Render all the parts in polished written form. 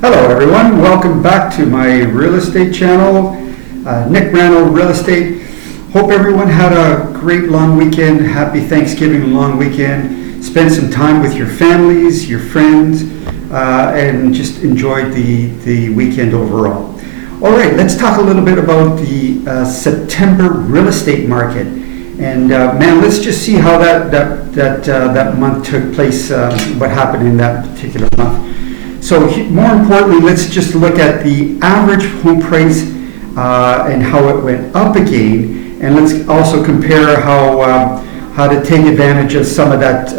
Hello everyone, welcome back to my real estate channel, Nick Randall Real Estate. Hope everyone had a great long weekend, happy Thanksgiving long weekend. Spend some time with your families, your friends, and just enjoyed the weekend overall. All right, let's talk a little bit about the September real estate market. And man, let's just see how that month took place, what happened in that particular month. So more importantly, let's just look at the average home price and how it went up again, and let's also compare how to take advantage of some of that,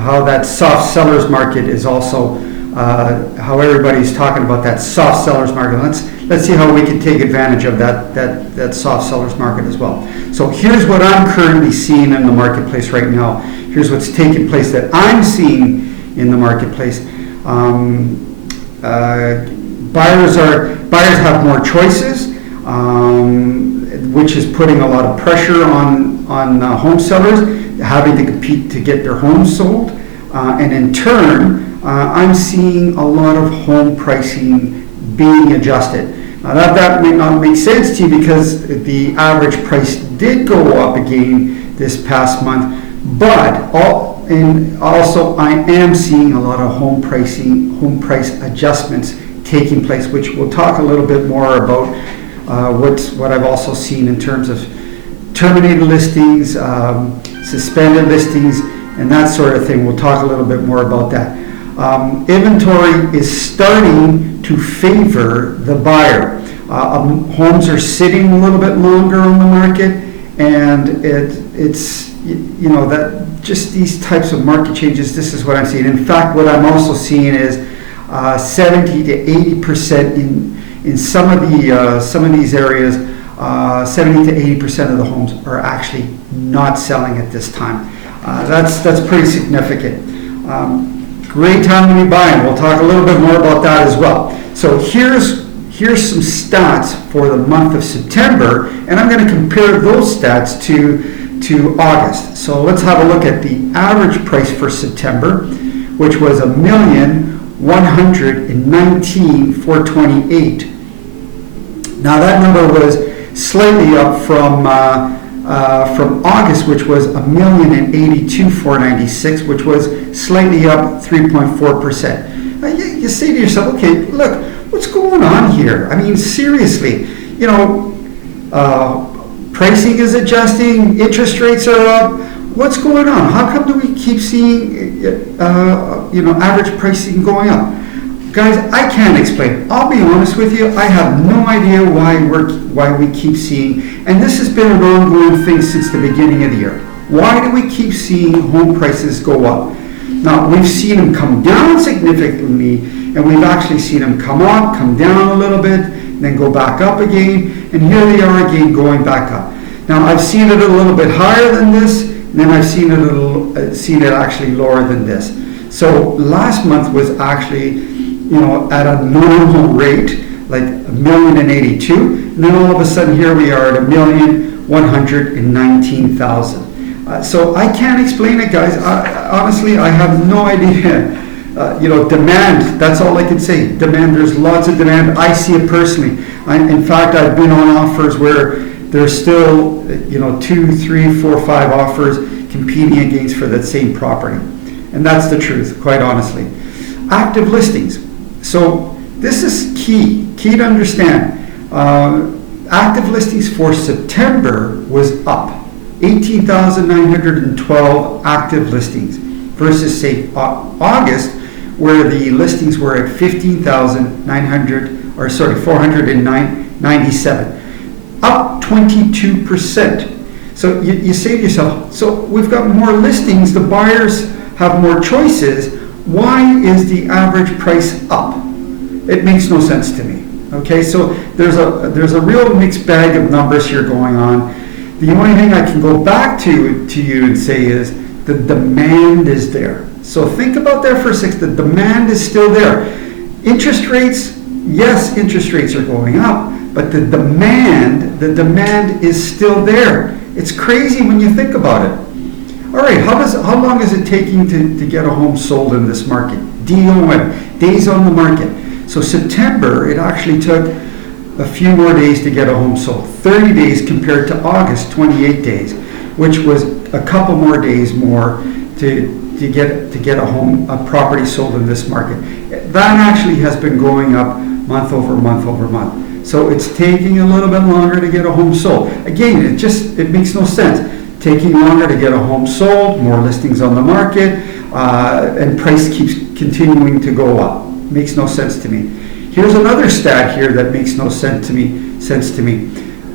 how that soft sellers market is also, how everybody's talking about that soft sellers market. Let's see how we can take advantage of that soft sellers market as well. So here's what I'm currently seeing in the marketplace right now. Here's what's taking place that I'm seeing in the marketplace. Buyers have more choices, which is putting a lot of pressure on home sellers having to compete to get their homes sold, and in turn I'm seeing a lot of home pricing being adjusted. Now that may not make sense to you because the average price did go up again this past month, but also I am seeing a lot of home price adjustments taking place, which we'll talk a little bit more about what I've also seen in terms of terminated listings, suspended listings, and that sort of thing. We'll talk a little bit more about that. Inventory is starting to favor the buyer. Homes are sitting a little bit longer on the market, and it's that just these types of market changes. This is what I'm seeing. In fact, what I'm also seeing is 70 to 80% in some of these areas. 70 to 80% of the homes are actually not selling at this time. That's pretty significant. Great time to be buying. We'll talk a little bit more about that as well. So here's some stats for the month of September, and I'm going to compare those stats to August. So let's have a look at the average price for September, which was $1,119,428. Now that number was slightly up from August, which was $1,082,496, which was slightly up 3.4%. Now you say to yourself, okay, look, what's going on here? I mean, seriously, pricing is adjusting, interest rates are up. What's going on? How come do we keep seeing, average pricing going up? Guys, I can't explain. I'll be honest with you. I have no idea why we keep seeing, and this has been an ongoing thing since the beginning of the year. Why do we keep seeing home prices go up? Now, we've seen them come down significantly, and we've actually seen them come up, come down a little bit, and then go back up again, and here they are again going back up. Now, I've seen it a little bit higher than this, and then I've seen it actually lower than this. So last month was actually, at a normal rate, like $1,082,000, and then all of a sudden here we are at $1,119,000. So I can't explain it, guys. Honestly, I have no idea. Demand, that's all I can say. Demand, there's lots of demand. I see it personally. In fact, I've been on offers where there's still, 2, 3, 4, 5 offers competing against for that same property. And that's the truth, quite honestly. Active listings. So this is key to understand. Active listings for September was up. 18,912 active listings versus, say, August, where the listings were at 497, up 22%. So you say to yourself, so we've got more listings, the buyers have more choices. Why is the average price up? It makes no sense to me. Okay, so there's a real mixed bag of numbers here going on. The only thing I can go back to you and say is the demand is there. So think about that for a second. The demand is still there. Interest rates, yes, interest rates are going up, but the demand is still there. It's crazy when you think about it. All right, how long is it taking to get a home sold in this market? DOM, days on the market. So September, it actually took a few more days to get a home sold. 30 days compared to August, 28 days, which was a couple more days more to get a property sold in this market. That actually has been going up month over month over month. So it's taking a little bit longer to get a home sold. Again, it makes no sense. Taking longer to get a home sold, more listings on the market, and price keeps continuing to go up. Makes no sense to me. Here's another stat here that makes no sense to me.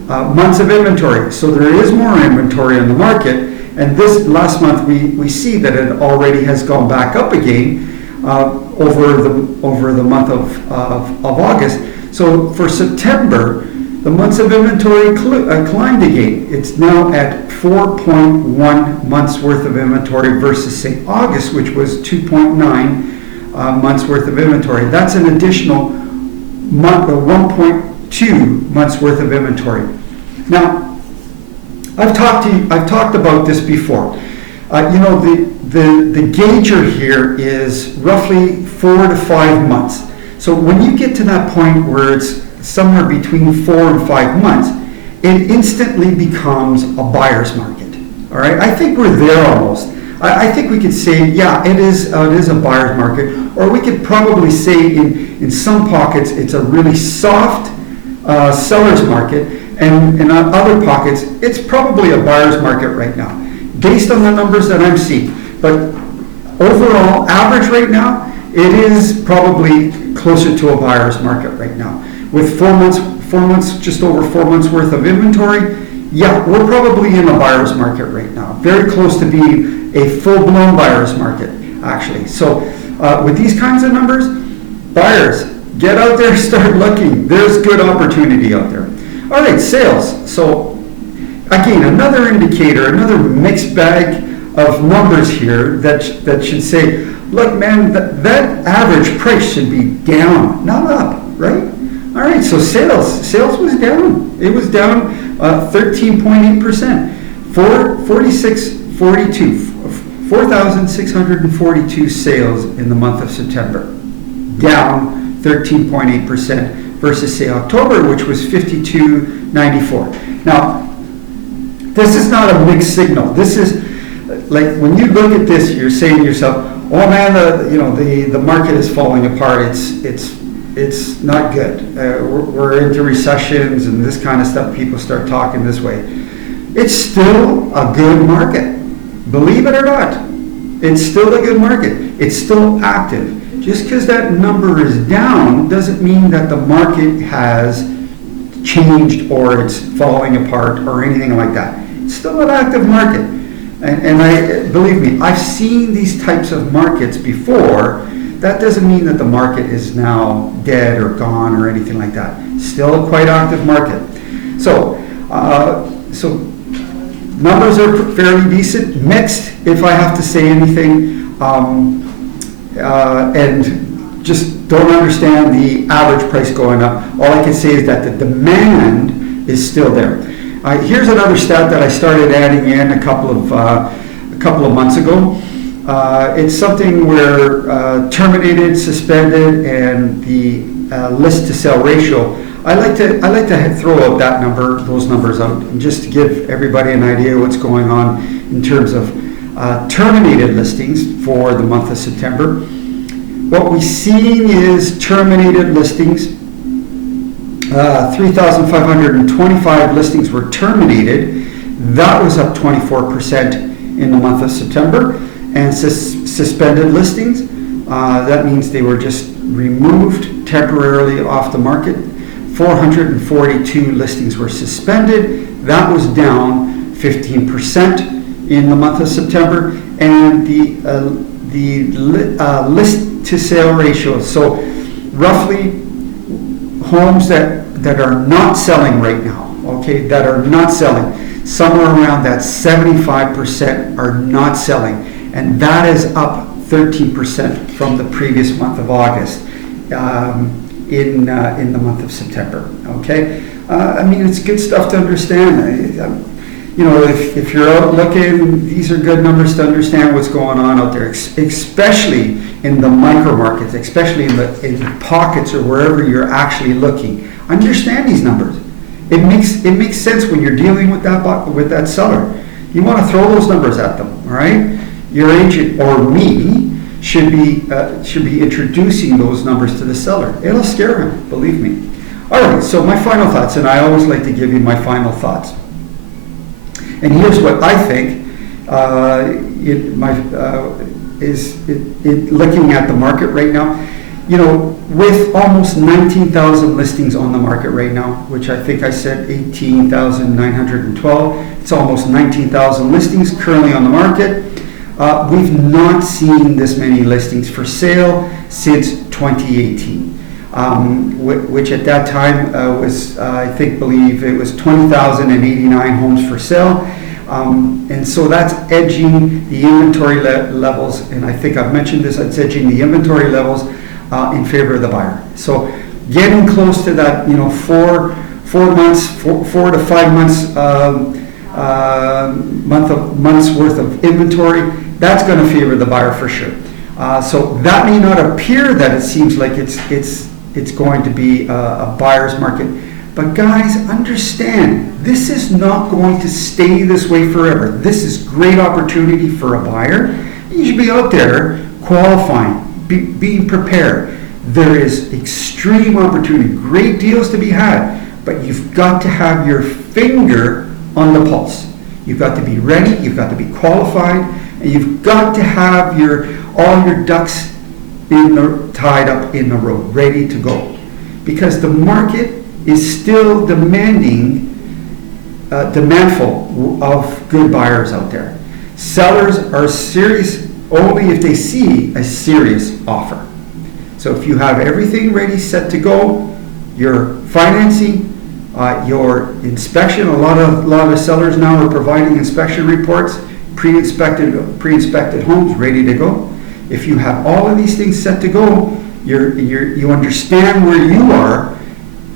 Months of inventory. So there is more inventory on the market, and this last month we see that it already has gone back up again over the month of August. So for September, the months of inventory climbed again. It's now at 4.1 months worth of inventory versus, say, August, which was 2.9 months worth of inventory. That's an additional 1.2 months worth of inventory. Now, I've talked about this before. The gauger here is roughly 4 to 5 months. So when you get to that point where it's somewhere between 4 and 5 months, it instantly becomes a buyer's market. All right, I think we're there almost. I think we could say, yeah, it is a buyer's market, or we could probably say in some pockets it's a really soft seller's market, and in other pockets it's probably a buyer's market right now, based on the numbers that I'm seeing. But overall, average right now, it is probably closer to a buyer's market right now. With 4 months, just over 4 months worth of inventory, yeah, we're probably in a buyer's market right now. Very close to being a full-blown buyer's market, actually. So with these kinds of numbers, buyers, get out there, start looking. There's good opportunity out there. All right, sales. So again, another indicator, another mixed bag of numbers here that should say, look, man, that average price should be down, not up, right? All right, so sales was down. It was down 13.8%, 4,642 sales in the month of September, down 13.8% versus, say, October, which was 5,294. Now, this is not a mixed signal. This is like when you look at this, you're saying to yourself, "Oh man, the market is falling apart. It's not good. We're into recessions and this kind of stuff." People start talking this way. It's still a good market. Believe it or not, it's still a good market. It's still active. Just because that number is down doesn't mean that the market has changed or it's falling apart or anything like that. It's still an active market. And I believe me, I've seen these types of markets before. That doesn't mean that the market is now dead or gone or anything like that. Still a quite active market. So numbers are fairly decent, mixed, if I have to say anything, and just don't understand the average price going up. All I can say is that the demand is still there. Here's another stat that I started adding in a couple of months ago. It's something where terminated, suspended, and the list to sell ratio. I like to throw out those numbers out, and just to give everybody an idea what's going on in terms of terminated listings for the month of September. What we've seen is terminated listings. 3,525 listings were terminated. That was up 24% in the month of September. And suspended listings, that means they were just removed temporarily off the market. 442 listings were suspended. That was down 15% in the month of September. And the list to sale ratio, so roughly homes that are not selling right now, okay, that are not selling, somewhere around that 75% are not selling. And that is up 13% from the previous month of August in the month of September. Okay, I mean, it's good stuff to understand. if you're out looking, these are good numbers to understand what's going on out there, especially in the micro markets, especially in the pockets or wherever you're actually looking. Understand these numbers. It makes sense when you're dealing with that seller. You want to throw those numbers at them, all right? Your agent or me should be introducing those numbers to the seller. It'll scare him, believe me. All right, so my final thoughts, and I always like to give you my final thoughts. And here's what I think looking at the market right now. With almost 19,000 listings on the market right now, which I think I said 18,912, it's almost 19,000 listings currently on the market. We've not seen this many listings for sale since 2018. Which at that time was, believe it was 20,089 homes for sale. And so that's edging the inventory levels, and I think I've mentioned this, it's edging the inventory levels in favor of the buyer. So getting close to that, 4 to 5 months worth of inventory, that's going to favor the buyer for sure. So that may not appear that it seems like it's going to be a buyer's market. But guys, understand, this is not going to stay this way forever. This is great opportunity for a buyer. You should be out there qualifying, being prepared. There is extreme opportunity, great deals to be had, but you've got to have your finger on the pulse. You've got to be ready, you've got to be qualified, and you've got to have all your ducks tied up in a row, ready to go. Because the market is still demandful of good buyers out there. Sellers are serious only if they see a serious offer. So if you have everything ready, set to go, your financing, your inspection, a lot of sellers now are providing inspection reports, pre-inspected homes ready to go. If you have all of these things set to go, you understand where you are.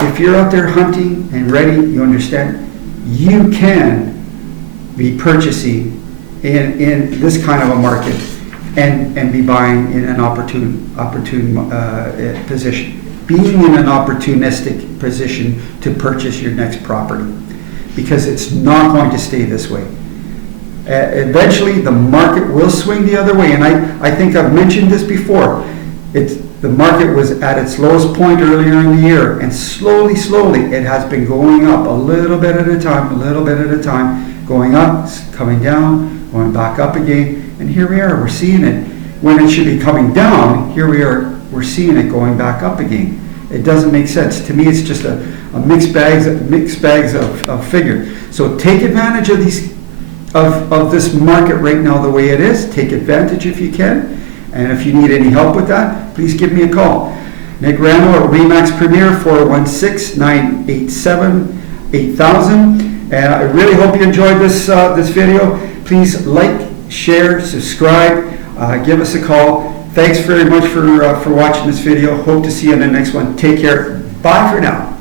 If you're out there hunting and ready, you understand you can be purchasing in this kind of a market and be buying in an opportune position, being in an opportunistic position to purchase your next property, because it's not going to stay this way. Eventually, the market will swing the other way, and I think I've mentioned this before. The market was at its lowest point earlier in the year, and slowly, it has been going up a little bit at a time, going up, coming down, going back up again, and here we are, we're seeing it. When it should be coming down, here we are, we're seeing it going back up again. It doesn't make sense. To me, it's just a mixed bags of figure. So take advantage of this market right now the way it is. Take advantage if you can. And if you need any help with that, please give me a call. Nick Rano at RE/MAX Premier, 416-987-8000. And I really hope you enjoyed this video. Please like, share, subscribe, give us a call. Thanks very much for watching this video. Hope to see you in the next one. Take care. Bye for now.